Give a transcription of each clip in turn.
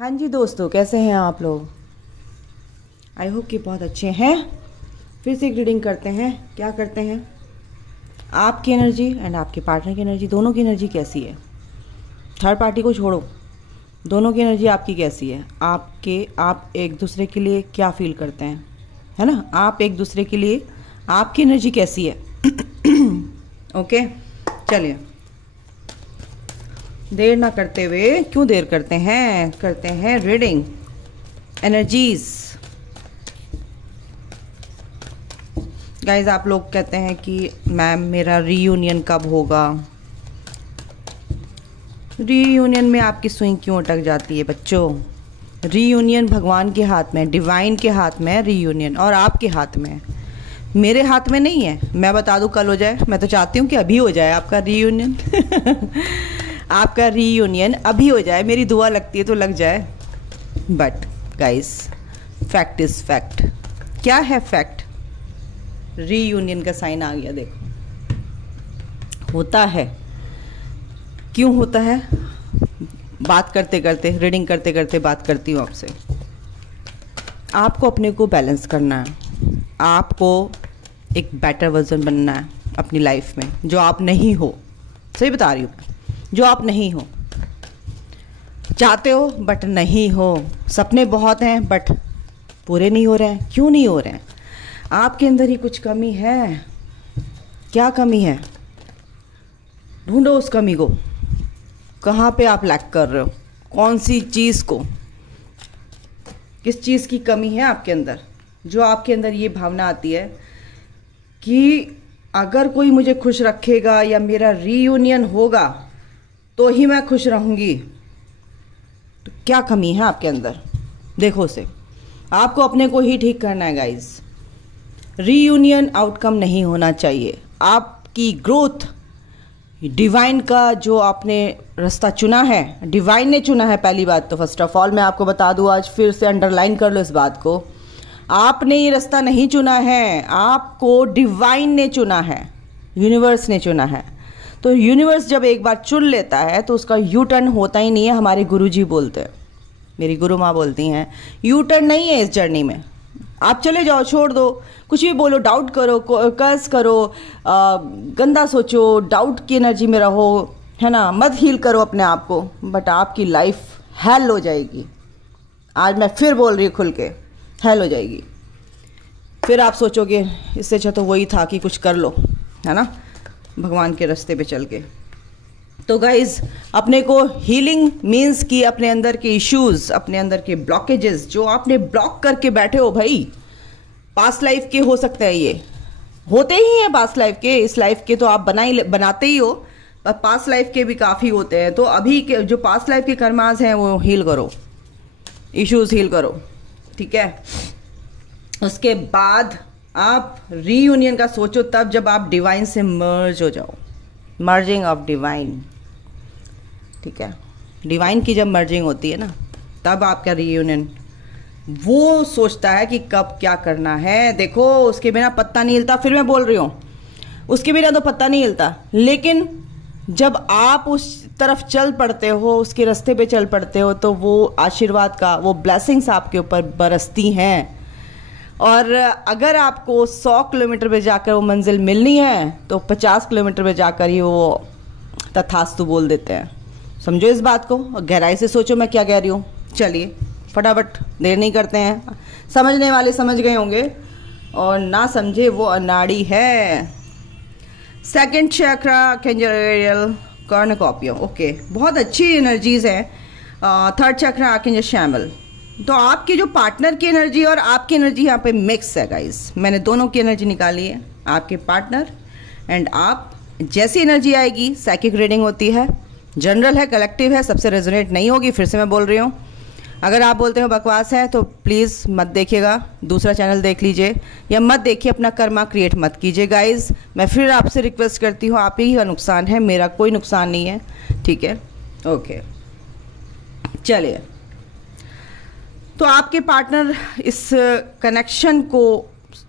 हाँ जी दोस्तों, कैसे हैं आप लोग। आई होप कि बहुत अच्छे हैं। फिर से एक रीडिंग करते हैं। क्या करते हैं, आपकी एनर्जी एंड आपके पार्टनर की एनर्जी, दोनों की एनर्जी कैसी है। थर्ड पार्टी को छोड़ो, दोनों की एनर्जी आपकी कैसी है। आप एक दूसरे के लिए क्या फील करते हैं, है ना। आप एक दूसरे के लिए, आपकी एनर्जी कैसी है। ओके, चलिए देर ना करते हुए, क्यों देर करते हैं रीडिंग एनर्जीज। गाइज, आप लोग कहते हैं कि मैम मेरा रीयूनियन कब होगा। रीयूनियन में आपकी सुई क्यों अटक जाती है बच्चों। रीयूनियन भगवान के हाथ में, डिवाइन के हाथ में है रीयूनियन, और आपके हाथ में है, मेरे हाथ में नहीं है। मैं बता दूं कल हो जाए, मैं तो चाहती हूँ कि अभी हो जाए आपका रीयूनियन। आपका रीयूनियन अभी हो जाए, मेरी दुआ लगती है तो लग जाए। But guys, fact is fact. क्या है फैक्ट। रीयूनियन का साइन आ गया, देखो होता है। क्यों होता है, बात करते करते, रीडिंग करते करते बात करती हूँ आपसे। आपको अपने को बैलेंस करना है, आपको एक बेटर वर्जन बनना है अपनी लाइफ में, जो आप नहीं हो। सही बता रही हूँ, जो आप नहीं हो। चाहते हो बट नहीं हो, सपने बहुत हैं बट पूरे नहीं हो रहे हैं। क्यों नहीं हो रहे हैं, आपके अंदर ही कुछ कमी है। क्या कमी है, ढूंढो उस कमी को। कहाँ पे आप लैक कर रहे हो, कौन सी चीज़ को, किस चीज़ की कमी है आपके अंदर, जो आपके अंदर ये भावना आती है कि अगर कोई मुझे खुश रखेगा या मेरा रीयूनियन होगा तो ही मैं खुश रहूंगी। तो क्या कमी है आपके अंदर, देखो उसे। आपको अपने को ही ठीक करना है गाइज। रीयूनियन आउटकम नहीं होना चाहिए। आपकी ग्रोथ, डिवाइन का जो आपने रास्ता चुना है, डिवाइन ने चुना है। पहली बात तो फर्स्ट ऑफ ऑल मैं आपको बता दूं, आज फिर से अंडरलाइन कर लो इस बात को। आपने ये रास्ता नहीं चुना है, आपको डिवाइन ने चुना है, यूनिवर्स ने चुना है। तो यूनिवर्स जब एक बार चुन लेता है तो उसका यू टर्न होता ही नहीं है। हमारे गुरुजी बोलते हैं, मेरी गुरु माँ बोलती हैं, यू टर्न नहीं है इस जर्नी में। आप चले जाओ, छोड़ दो, कुछ भी बोलो, डाउट करो, कर्स करो, गंदा सोचो, डाउट की एनर्जी में रहो, है ना, मत हील करो अपने आप को, बट आपकी लाइफ हेल हो जाएगी। आज मैं फिर बोल रही हूँ खुल के, हेल हो जाएगी। फिर आप सोचोगे इससे अच्छा तो वही था कि कुछ कर लो, है ना, भगवान के रास्ते पे चल के। तो गाइज, अपने को हीलिंग मीन्स कि अपने अंदर के इश्यूज, अपने अंदर के ब्लॉकेजेस जो आपने ब्लॉक करके बैठे हो, भाई पास्ट लाइफ के हो सकते हैं, ये होते ही हैं पास्ट लाइफ के। इस लाइफ के तो आप बनाते ही हो, पर पास्ट लाइफ के भी काफ़ी होते हैं। तो अभी के जो पास्ट लाइफ के कर्मास हैं वो हील करो, इश्यूज हील करो, ठीक है। उसके बाद आप रीयूनियन का सोचो तब जब आप डिवाइन से मर्ज हो जाओ। मर्जिंग ऑफ डिवाइन, ठीक है। डिवाइन की जब मर्जिंग होती है ना, तब आपका रीयूनियन, वो सोचता है कि कब क्या करना है। देखो, उसके बिना पत्ता नहीं हिलता। फिर मैं बोल रही हूँ, उसके बिना तो पत्ता नहीं हिलता। लेकिन जब आप उस तरफ चल पड़ते हो, उसके रास्ते पे चल पड़ते हो, तो वो आशीर्वाद का, वो ब्लेसिंग्स आपके ऊपर बरसती हैं। और अगर आपको 100 किलोमीटर पे जाकर वो मंजिल मिलनी है तो 50 किलोमीटर पे जाकर ही वो तथास्तु बोल देते हैं। समझो इस बात को, और गहराई से सोचो मैं क्या कह रही हूँ। चलिए फटाफट, देर नहीं करते हैं। समझने वाले समझ गए होंगे, और ना समझे वो अनाड़ी है। सेकंड चक्रा, कैंजरियल कॉर्नकॉपियो, ओके, बहुत अच्छी एनर्जीज हैं। थर्ड चक्रा, आर्कएंजल शैमुएल। तो आपके जो पार्टनर की एनर्जी और आपकी एनर्जी यहाँ पे मिक्स है गाइस। मैंने दोनों की एनर्जी निकाली है, आपके पार्टनर एंड आप। जैसी एनर्जी आएगी, साइकिक रीडिंग होती है, जनरल है, कलेक्टिव है, सबसे रेजोनेट नहीं होगी। फिर से मैं बोल रही हूँ, अगर आप बोलते हो बकवास है तो प्लीज़ मत देखिएगा, दूसरा चैनल देख लीजिए, या मत देखिए, अपना कर्मा क्रिएट मत कीजिए गाइज। मैं फिर आपसे रिक्वेस्ट करती हूँ, आप ही का नुकसान है, मेरा कोई नुकसान नहीं है, ठीक है। ओके, चलिए। तो आपके पार्टनर इस कनेक्शन को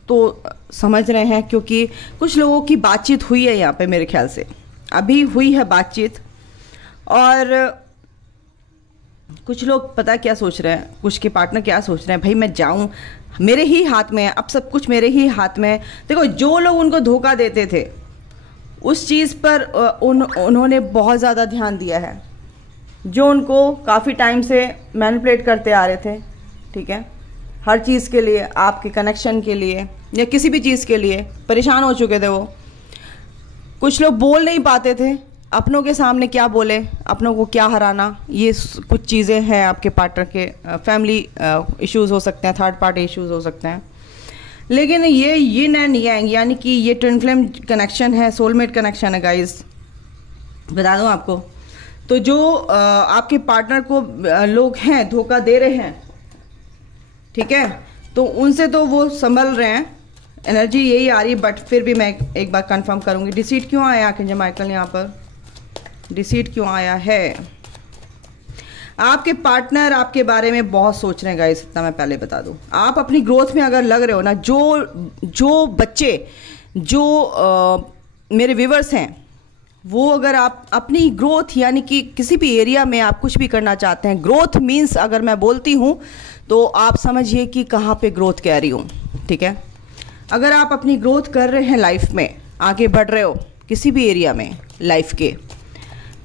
तो समझ रहे हैं, क्योंकि कुछ लोगों की बातचीत हुई है यहाँ पे, मेरे ख्याल से अभी हुई है बातचीत, और कुछ लोग पता क्या सोच रहे हैं, कुछ के पार्टनर क्या सोच रहे हैं, भाई मैं जाऊं, मेरे ही हाथ में है, अब सब कुछ मेरे ही हाथ में है। देखो, जो लोग उनको धोखा देते थे उस चीज़ पर उन्होंने बहुत ज़्यादा ध्यान दिया है। जो उनको काफ़ी टाइम से मैनिपुलेट करते आ रहे थे, ठीक है, हर चीज़ के लिए, आपके कनेक्शन के लिए या किसी भी चीज़ के लिए परेशान हो चुके थे वो। कुछ लोग बोल नहीं पाते थे, अपनों के सामने क्या बोले, अपनों को क्या हराना, ये कुछ चीज़ें हैं आपके पार्टनर के। फैमिली इश्यूज़ हो सकते हैं, थर्ड पार्टी इश्यूज़ हो सकते हैं। लेकिन ये यिन एंड यांग, यानी कि ये ट्विन फ्लेम कनेक्शन है, सोलमेट कनेक्शन है गाइस, बता दूं आपको। तो जो आपके पार्टनर को लोग हैं धोखा दे रहे हैं, ठीक है, तो उनसे तो वो संभल रहे हैं, एनर्जी यही आ रही है। बट फिर भी मैं एक बार कंफर्म करूंगी, डिसीट क्यों आया आर्कएंजल माइकल यहाँ पर, डिसीट क्यों आया है? आपके पार्टनर आपके बारे में बहुत सोच रहे हैं गाइस, इतना मैं पहले बता दूं। आप अपनी ग्रोथ में अगर लग रहे हो ना, जो बच्चे जो मेरे व्यूवर्स हैं, वो अगर आप अपनी ग्रोथ यानी कि किसी भी एरिया में आप कुछ भी करना चाहते हैं, ग्रोथ मीन्स अगर मैं बोलती हूँ तो आप समझिए कि कहाँ पे ग्रोथ कह रही हूँ, ठीक है। अगर आप अपनी ग्रोथ कर रहे हैं, लाइफ में आगे बढ़ रहे हो किसी भी एरिया में लाइफ के,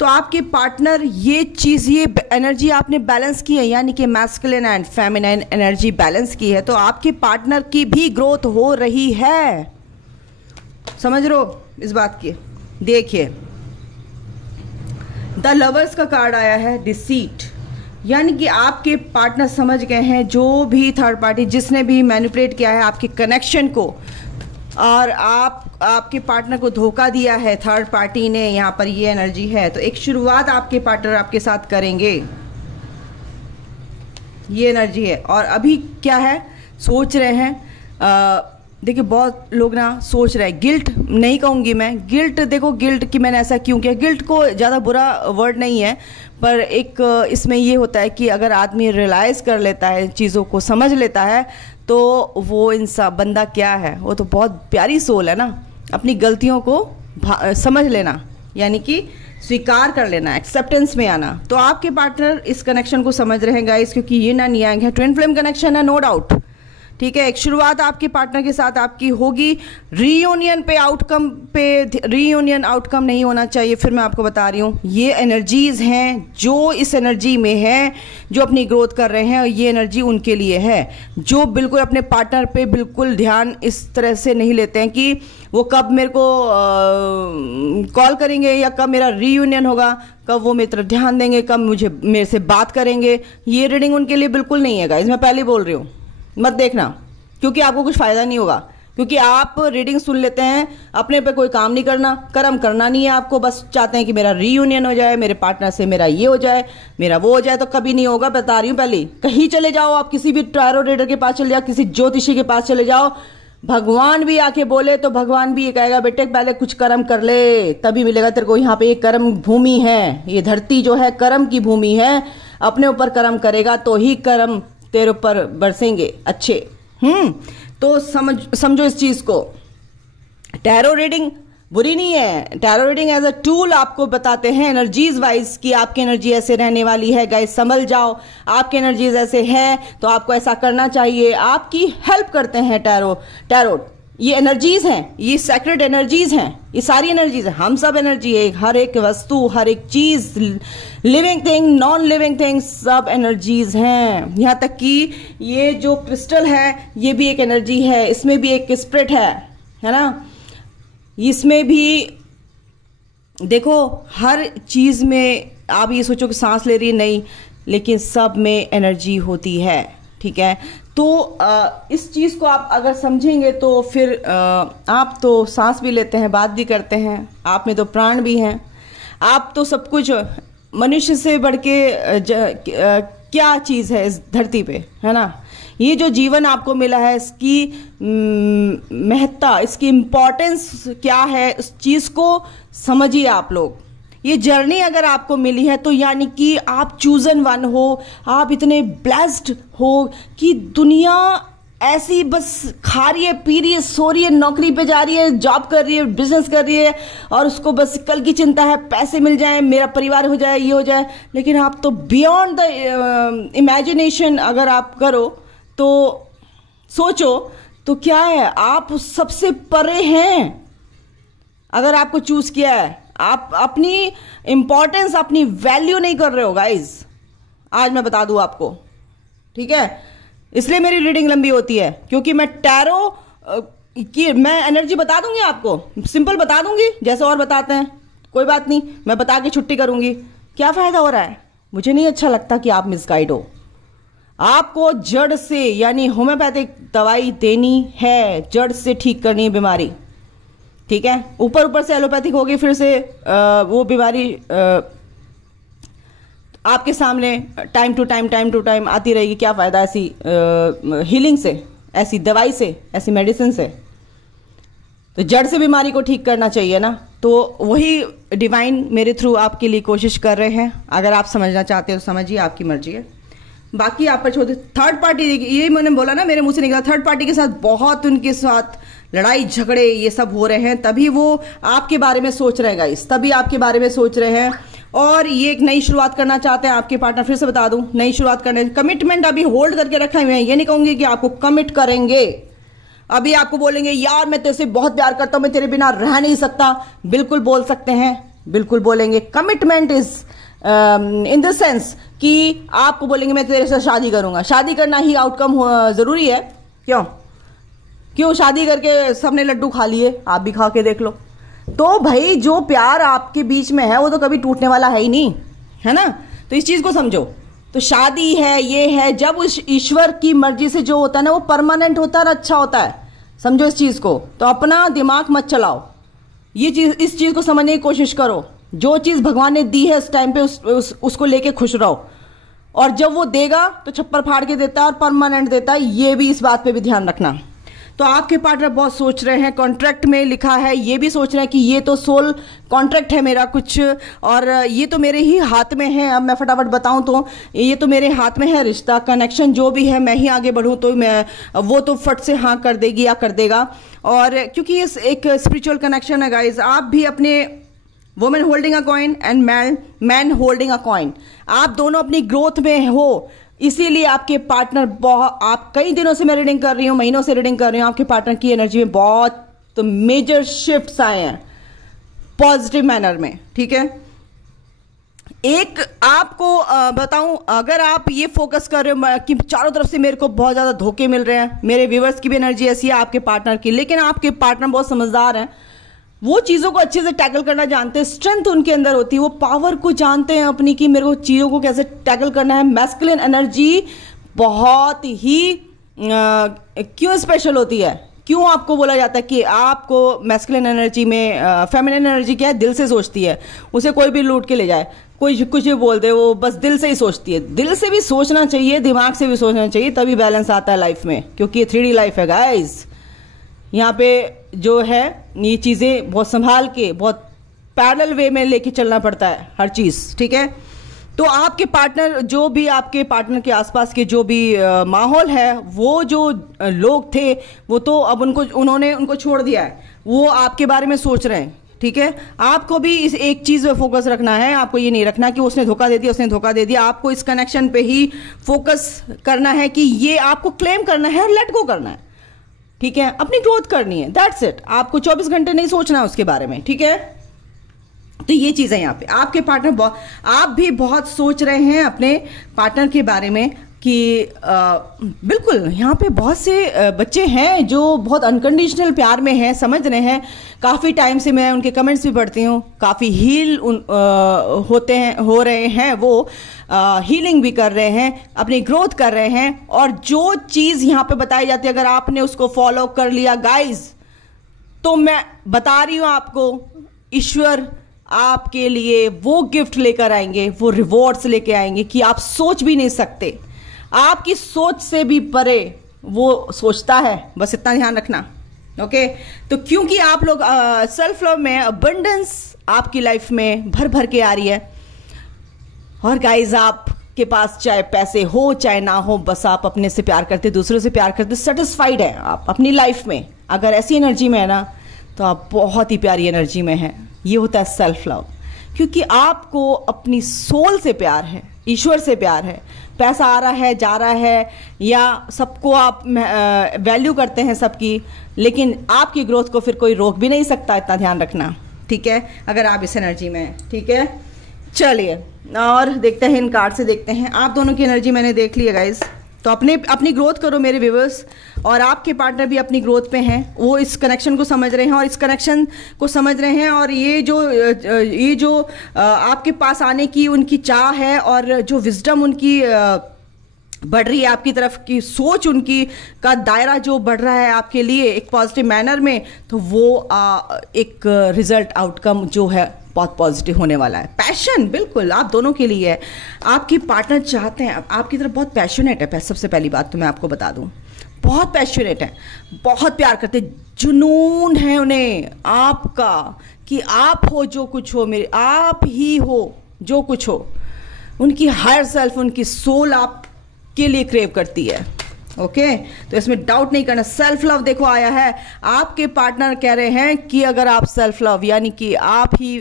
तो आपके पार्टनर ये चीज़, ये एनर्जी आपने बैलेंस की है, यानी कि masculine and feminine energy balance की है, तो आपके पार्टनर की भी ग्रोथ हो रही है। समझ रहे हो इस बात की? देखिए, द लवर्स का कार्ड आया है, डिसीट, यानी कि आपके पार्टनर समझ गए हैं, जो भी थर्ड पार्टी जिसने भी मैनिपुलेट किया है आपके कनेक्शन को, और आपके पार्टनर को धोखा दिया है थर्ड पार्टी ने, यहाँ पर ये एनर्जी है। तो एक शुरुआत आपके पार्टनर आपके साथ करेंगे, ये एनर्जी है। और अभी क्या है, सोच रहे हैं, देखिए बहुत लोग ना सोच रहे हैं, गिल्ट नहीं कहूँगी मैं, गिल्ट, देखो गिल्ट कि मैंने ऐसा क्यों किया, गिल्ट को ज़्यादा बुरा वर्ड नहीं है, पर एक इसमें ये होता है कि अगर आदमी रियलाइज़ कर लेता है, चीज़ों को समझ लेता है, तो वो इंसान बंदा क्या है, वो तो बहुत प्यारी सोल है ना। अपनी गलतियों को समझ लेना, यानी कि स्वीकार कर लेना, एक्सेप्टेंस में आना। तो आपके पार्टनर इस कनेक्शन को समझ रहे हैं गाइस, क्योंकि यिन एंड यांग है, ट्विन फ्लेम कनेक्शन है, नो डाउट, ठीक है। एक शुरुआत आपके पार्टनर के साथ आपकी होगी, रीयूनियन पे आउटकम पे, रीयूनियन आउटकम नहीं होना चाहिए। फिर मैं आपको बता रही हूँ, ये एनर्जीज हैं जो इस एनर्जी में है, जो अपनी ग्रोथ कर रहे हैं, और ये एनर्जी उनके लिए है जो बिल्कुल अपने पार्टनर पे बिल्कुल ध्यान इस तरह से नहीं लेते हैं कि वो कब मेरे को कॉल करेंगे या कब मेरा रीयूनियन होगा, कब वो मेरी तरफ ध्यान देंगे, कब मेरे से बात करेंगे। ये रीडिंग उनके लिए बिल्कुल नहीं है गाइस, मैं पहले बोल रही हूँ, मत देखना, क्योंकि आपको कुछ फायदा नहीं होगा। क्योंकि आप रीडिंग सुन लेते हैं, अपने पे कोई काम नहीं करना, कर्म करना नहीं है आपको, बस चाहते हैं कि मेरा रीयूनियन हो जाए, मेरे पार्टनर से मेरा ये हो जाए, मेरा वो हो जाए, तो कभी नहीं होगा, बता रही हूँ पहले। कहीं चले जाओ आप, किसी भी टैरो रीडर के पास चले जाओ, किसी ज्योतिषी के पास चले जाओ, भगवान भी आके बोले तो भगवान भी ये कहेगा, बेटे पहले कुछ कर्म कर ले, तभी मिलेगा तेरे को। यहाँ पे एक कर्म भूमि है, ये धरती जो है कर्म की भूमि है, अपने ऊपर कर्म करेगा तो ही कर्म तेरे ऊपर बरसेंगे अच्छे। तो समझो इस चीज को। टैरो रीडिंग बुरी नहीं है, tarot reading as a tool आपको बताते हैं एनर्जीज वाइज कि आपकी एनर्जी ऐसे रहने वाली है गाइस, समझ जाओ। आपकी एनर्जीज ऐसे है तो आपको ऐसा करना चाहिए, आपकी हेल्प करते हैं टैरोट। ये एनर्जीज हैं, ये सेक्रेट एनर्जीज हैं, ये सारी एनर्जीज हैं, हम सब एनर्जी है, हर एक वस्तु, हर एक चीज, living thing, non living thing, सब एनर्जीज हैं। यहाँ तक कि ये जो क्रिस्टल है ये भी एक एनर्जी है, इसमें भी एक स्पिरिट है ना। इसमें भी देखो, हर चीज में आप ये सोचो कि सांस ले रही है, नहीं, लेकिन सब में एनर्जी होती है, ठीक है। तो इस चीज़ को आप अगर समझेंगे तो फिर आप तो सांस भी लेते हैं, बात भी करते हैं, आप में तो प्राण भी हैं, आप तो सब कुछ, मनुष्य से बढ़ के क्या चीज़ है इस धरती पे, है ना। ये जो जीवन आपको मिला है, इसकी महत्ता, इसकी इम्पोर्टेंस क्या है, उस चीज़ को समझिए आप लोग। ये जर्नी अगर आपको मिली है तो यानी कि आप चूजन वन हो, आप इतने ब्लेस्ड हो कि दुनिया ऐसी बस खा रही है, पी रही है, सो रही है, नौकरी पे जा रही है, जॉब कर रही है, बिजनेस कर रही है, और उसको बस कल की चिंता है, पैसे मिल जाए, मेरा परिवार हो जाए, ये हो जाए। लेकिन आप तो बियॉन्ड द इमेजिनेशन अगर आप करो तो सोचो तो क्या है, आप उस सबसे परे हैं। अगर आपको चूज किया है, आप अपनी इंपॉर्टेंस, अपनी वैल्यू नहीं कर रहे हो गाइज। आज मैं बता दूं आपको, ठीक है। इसलिए मेरी रीडिंग लंबी होती है, क्योंकि मैं टैरो की मैं एनर्जी बता दूंगी आपको, सिंपल बता दूंगी जैसे और बताते हैं, कोई बात नहीं, मैं बता के छुट्टी करूंगी। क्या फायदा हो रहा है? मुझे नहीं अच्छा लगता कि आप मिसगाइड हो। आपको जड़ से, यानी होम्योपैथिक दवाई देनी है, जड़ से ठीक करनी है बीमारी, ठीक है। ऊपर ऊपर से एलोपैथिक होगी, फिर से वो बीमारी आपके सामने टाइम टू टाइम आती रहेगी। क्या फायदा ऐसी हीलिंग से, ऐसी दवाई से, ऐसी मेडिसिन से? तो जड़ से बीमारी को ठीक करना चाहिए ना। तो वही डिवाइन मेरे थ्रू आपके लिए कोशिश कर रहे हैं। अगर आप समझना चाहते हो समझिए, आपकी मर्जी है। बाकी आप पर छोड़ते। थर्ड पार्टी, ये मैंने बोला ना, मेरे मुंह से निकला, थर्ड पार्टी के साथ बहुत उनके साथ लड़ाई झगड़े ये सब हो रहे हैं, तभी वो आपके बारे में सोच रहे हैं गाइस, तभी आपके बारे में सोच रहे हैं। और ये एक नई शुरुआत करना चाहते हैं आपके पार्टनर। फिर से बता दूं, नई शुरुआत करने, कमिटमेंट अभी होल्ड करके रखा हुए हैं। ये नहीं कहूंगी कि आपको कमिट करेंगे, अभी आपको बोलेंगे यार मैं तेरे से बहुत प्यार करता हूं, मैं तेरे बिना रह नहीं सकता, बिल्कुल बोल सकते हैं, बिल्कुल बोलेंगे। Commitment is in the sense कि आपको बोलेंगे मैं तेरे से शादी करूंगा। शादी करना ही आउटकम जरूरी है? क्यों शादी करके सबने लड्डू खा लिए, आप भी खा के देख लो। तो भाई जो प्यार आपके बीच में है वो तो कभी टूटने वाला है ही नहीं, है ना। तो इस चीज को समझो। तो शादी है, ये है, जब उस ईश्वर की मर्जी से जो होता है ना वो परमानेंट होता है और अच्छा होता है, समझो इस चीज को। तो अपना दिमाग मत चलाओ, ये चीज, इस चीज को समझने की कोशिश करो। जो चीज भगवान ने दी है इस टाइम पे उसको लेके खुश रहो, और जब वो देगा तो छप्पर फाड़ के देता है और परमानेंट देता है, ये भी इस बात पे भी ध्यान रखना। तो आपके पार्टनर बहुत सोच रहे हैं, कॉन्ट्रैक्ट में लिखा है, ये भी सोच रहे हैं कि ये तो सोल कॉन्ट्रैक्ट है मेरा कुछ, और ये तो मेरे ही हाथ में है। अब मैं फटाफट बताऊं तो ये तो मेरे हाथ में है, रिश्ता कनेक्शन जो भी है, मैं ही आगे बढ़ूं तो मैं, वो तो फट से हाँ कर देगी या कर देगा। और क्योंकि ये एक स्पिरिचुअल कनेक्शन है गाइज, आप भी अपने women holding a coin and man holding a coin, आप दोनों अपनी ग्रोथ में हो, इसीलिए आपके पार्टनर बहुत, आप कई दिनों से मैं रीडिंग कर रही हूँ, महीनों से रीडिंग कर रही हूँ, आपके पार्टनर की एनर्जी में बहुत तो मेजर शिफ्ट्स आए हैं पॉजिटिव मैनर में, ठीक है। एक आपको बताऊं, अगर आप ये फोकस कर रहे हो कि चारों तरफ से मेरे को बहुत ज्यादा धोखे मिल रहे हैं, मेरे व्यूवर्स की भी एनर्जी ऐसी है, आपके पार्टनर की, लेकिन आपके पार्टनर बहुत समझदार हैं, वो चीज़ों को अच्छे से टैकल करना जानते हैं, स्ट्रेंथ उनके अंदर होती है, वो पावर को जानते हैं अपनी कि मेरे को चीज़ों को कैसे टैकल करना है। मैस्कुलिन एनर्जी बहुत ही क्यों स्पेशल होती है, क्यों आपको बोला जाता है कि आपको मैस्कुलिन एनर्जी में, फेमिनिन एनर्जी क्या है, दिल से सोचती है, उसे कोई भी लूट के ले जाए, कोई कुछ भी बोल दे, वो बस दिल से ही सोचती है। दिल से भी सोचना चाहिए, दिमाग से भी सोचना चाहिए, तभी बैलेंस आता है लाइफ में, क्योंकि ये 3D लाइफ है गाइज। यहाँ पे जो है ये चीज़ें बहुत संभाल के, बहुत पैरेलल वे में लेके चलना पड़ता है हर चीज़, ठीक है। तो आपके पार्टनर, जो भी आपके पार्टनर के आसपास के जो भी माहौल है, वो जो लोग थे वो तो अब उन्होंने उनको छोड़ दिया है, वो आपके बारे में सोच रहे हैं, ठीक है। आपको भी इस एक चीज़ पे फोकस रखना है, आपको ये नहीं रखना कि उसने धोखा दे दिया, उसने धोखा दे दिया। आपको इस कनेक्शन पे ही फोकस करना है कि ये आपको क्लेम करना है और लेट गो करना है, ठीक है। अपनी ग्रोथ करनी है, दैट्स इट। आपको 24 घंटे नहीं सोचना है उसके बारे में, ठीक है। तो ये चीज़ है यहाँ पे। आपके पार्टनर आप भी बहुत सोच रहे हैं अपने पार्टनर के बारे में कि बिल्कुल यहाँ पे बहुत से बच्चे हैं जो बहुत अनकंडीशनल प्यार में हैं, समझ रहे हैं। काफ़ी टाइम से मैं उनके कमेंट्स भी पढ़ती हूँ, काफ़ी हील हो रहे हैं, वो हीलिंग भी कर रहे हैं, अपनी ग्रोथ कर रहे हैं। और जो चीज़ यहाँ पे बताई जाती है, अगर आपने उसको फॉलो कर लिया गाइज, तो मैं बता रही हूँ आपको, ईश्वर आपके लिए वो गिफ्ट लेकर आएंगे, वो रिवॉर्ड्स लेके आएंगे कि आप सोच भी नहीं सकते। आपकी सोच से भी परे वो सोचता है, बस इतना ध्यान रखना, ओके। तो क्योंकि आप लोग सेल्फ लव में अबंडेंस आपकी लाइफ में भर भर के आ रही है, और गाइज आप के पास चाहे पैसे हो चाहे ना हो, बस आप अपने से प्यार करते, दूसरों से प्यार करते, सेटिस्फाइड है आप अपनी लाइफ में, अगर ऐसी एनर्जी में है ना, तो आप बहुत ही प्यारी एनर्जी में हैं। ये होता है सेल्फ लव, क्योंकि आपको अपनी सोल से प्यार है, ईश्वर से प्यार है। पैसा आ रहा है, जा रहा है, या सबको आप वैल्यू करते हैं सबकी, लेकिन आपकी ग्रोथ को फिर कोई रोक भी नहीं सकता, इतना ध्यान रखना, ठीक है, अगर आप इस एनर्जी में हैं, ठीक है। चलिए और देखते हैं, इन कार्ड से देखते हैं। आप दोनों की एनर्जी मैंने देख ली है गाइस, तो अपनी ग्रोथ करो मेरे व्यूअर्स, और आपके पार्टनर भी अपनी ग्रोथ पे हैं, वो इस कनेक्शन को समझ रहे हैं और इस कनेक्शन को समझ रहे हैं, और ये जो आपके पास आने की उनकी चाह है और जो विजडम उनकी बढ़ रही है आपकी तरफ की, सोच उनकी का दायरा जो बढ़ रहा है आपके लिए एक पॉजिटिव मैनर में, तो वो एक रिजल्ट आउटकम जो है बहुत पॉजिटिव होने वाला है। पैशन बिल्कुल आप दोनों के लिए है, आपके पार्टनर चाहते हैं, आपकी तरफ बहुत पैशनेट है। सबसे पहली बात तो मैं आपको बता दूं, बहुत पैशनेट है, बहुत प्यार करते, जुनून है उन्हें आपका, कि आप हो जो कुछ हो, मेरे आप ही हो जो कुछ हो। उनकी हायर सेल्फ, उनकी सोल आप के लिए क्रेव करती है। ओके, तो इसमें डाउट नहीं करना। सेल्फ लव देखो आया है, आपके पार्टनर कह रहे हैं कि अगर आप सेल्फ लव यानी कि आप ही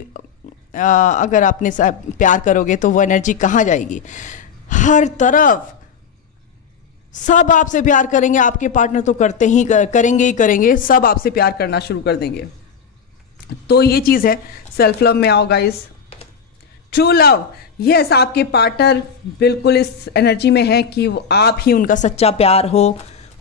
अगर आपने प्यार करोगे तो वो एनर्जी कहाँ जाएगी? हर तरफ सब आपसे प्यार करेंगे, आपके पार्टनर तो करते ही करेंगे, सब आपसे प्यार करना शुरू कर देंगे। तो ये चीज़ है, सेल्फ लव में आओ गाइस। ट्रू लव, यस, आपके पार्टनर बिल्कुल इस एनर्जी में है कि आप ही उनका सच्चा प्यार हो।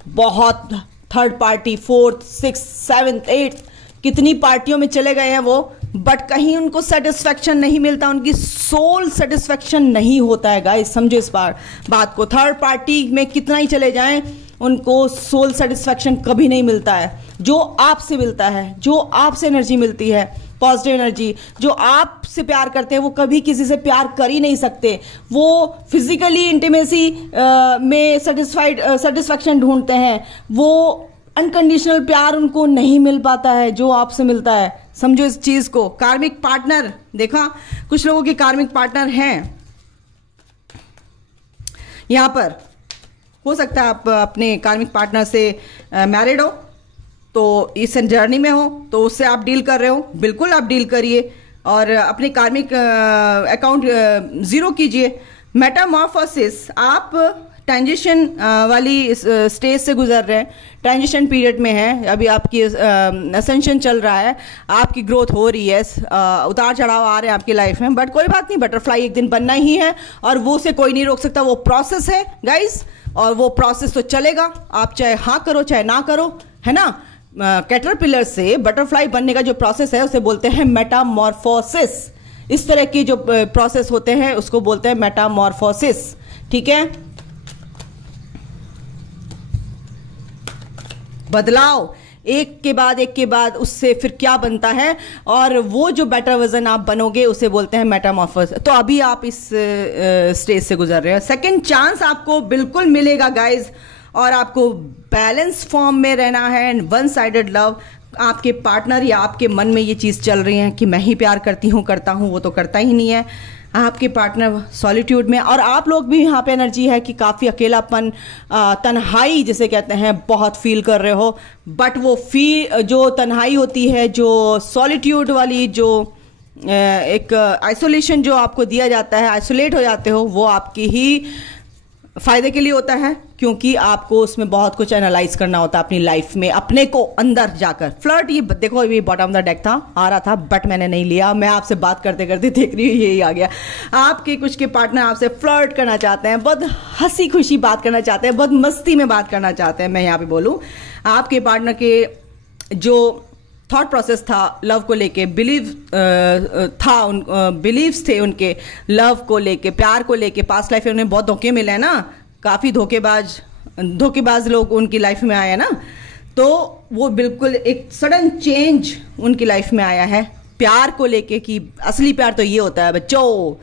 बहुत third party, fourth, six, seventh, eighth, कितनी पार्टियों में चले गए हैं वो, बट कहीं उनको सेटिस्फेक्शन नहीं मिलता, उनकी सोल सेटिस्फेक्शन नहीं होता है गाइस, समझो इस बात को। थर्ड पार्टी में कितना ही चले जाएं, उनको सोल सेटिस्फेक्शन कभी नहीं मिलता है। जो आपसे मिलता है, जो आपसे एनर्जी मिलती है, पॉजिटिव एनर्जी, जो आपसे प्यार करते हैं, वो कभी किसी से प्यार कर ही नहीं सकते। वो फिजिकली इंटीमेसी में सेटिस्फेक्शन ढूंढते हैं, वो अनकंडीशनल प्यार उनको नहीं मिल पाता है जो आपसे मिलता है। समझो इस चीज को। कार्मिक पार्टनर, देखा कुछ लोगों के कार्मिक पार्टनर हैं यहां पर। हो सकता है आप अपने कार्मिक पार्टनर से मैरिड हो, तो इस जर्नी में हो, तो उससे आप डील कर रहे हो, बिल्कुल आप डील करिए और अपने कार्मिक अकाउंट जीरो कीजिए। मेटामॉर्फोसिस, आप ट्रांजिशन वाली स्टेज से गुजर रहे हैं, ट्रांजिशन पीरियड में है, अभी आपकी असेंशन चल रहा है, आपकी ग्रोथ हो रही है, उतार चढ़ाव आ रहे हैं आपकी लाइफ में, बट कोई बात नहीं, बटरफ्लाई एक दिन बनना ही है और वो से कोई नहीं रोक सकता। वो प्रोसेस है गाइस, और वो प्रोसेस तो चलेगा, आप चाहे हाँ करो चाहे ना करो, है ना। कैटरपिलर से बटरफ्लाई बनने का जो प्रोसेस है उसे बोलते हैं मेटामॉर्फोसिस। इस तरह की जो प्रोसेस होते हैं उसको बोलते हैं मेटामॉर्फोसिस, ठीक है। बदलाव एक के बाद उससे फिर क्या बनता है, और वो जो बेटर वर्जन आप बनोगे उसे बोलते हैं मेटामॉर्फोसिस। तो अभी आप इस स्टेज से गुजर रहे हैं। सेकंड चांस आपको बिल्कुल मिलेगा गाइज, और आपको बैलेंस फॉर्म में रहना है। वन साइडेड लव, आपके पार्टनर या आपके मन में ये चीज़ चल रही है कि मैं ही प्यार करता हूँ, वो तो करता ही नहीं है। आपके पार्टनर सॉलिट्यूड में, और आप लोग भी यहाँ पे एनर्जी है कि काफ़ी अकेलापन, तन्हाई जिसे कहते हैं, बहुत फील कर रहे हो। बट वो जो तन्हाई होती है, जो सॉलिट्यूड वाली, जो एक आइसोलेशन जो आपको दिया जाता है, आइसोलेट हो जाते हो, वो आपकी ही फायदे के लिए होता है, क्योंकि आपको उसमें बहुत कुछ एनालाइज करना होता है अपनी लाइफ में, अपने को अंदर जाकर। फ्लर्ट, ये देखो, ये बॉटम द डेक था, आ रहा था, बट मैंने नहीं लिया। मैं आपसे बात करते करते देख रही हूँ यही आ गया। आपके कुछ के पार्टनर आपसे फ्लर्ट करना चाहते हैं, बहुत हंसी खुशी बात करना चाहते हैं, बहुत मस्ती में बात करना चाहते हैं। मैं यहाँ पे बोलूँ, आपके पार्टनर के जो थॉट प्रोसेस था लव को लेके, बिलीव्स थे उनके लव को लेके, प्यार को लेके, पास्ट लाइफ में उन्हें बहुत धोखे मिले हैं ना, काफ़ी धोखेबाज लोग उनकी लाइफ में आए हैं ना, तो वो बिल्कुल एक सडन चेंज उनकी लाइफ में आया है प्यार को लेके, कि असली प्यार तो ये होता है बच्चों।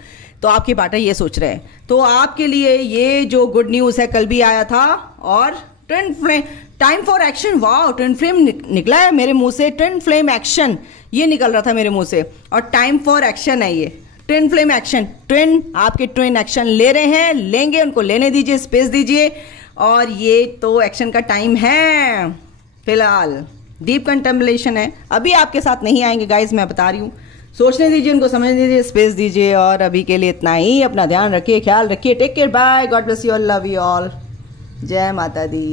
तो आपके पार्टनर ये सोच रहे हैं, तो आपके लिए ये जो गुड न्यूज़ है कल भी आया था। और twin flame, time for action, वाह, ट्विन फ्लेम निकला है मेरे मुंह से, ट्विन फ्लेम एक्शन ये निकल रहा था मेरे मुंह से, और टाइम फॉर एक्शन है ये, ट्विन फ्लेम एक्शन, ट्विन आपके ट्विन एक्शन ले रहे हैं, लेंगे, उनको लेने दीजिए, स्पेस दीजिए। और ये तो एक्शन का टाइम है। फिलहाल डीप कंटेम्पलेशन है, अभी आपके साथ नहीं आएंगे गाइस, मैं बता रही हूँ। सोचने दीजिए, उनको समझने दीजिए, स्पेस दीजिए। और अभी के लिए इतना ही। अपना ध्यान रखिए, ख्याल रखिए। Take care, bye, God bless you all, love you all, जय माता दी।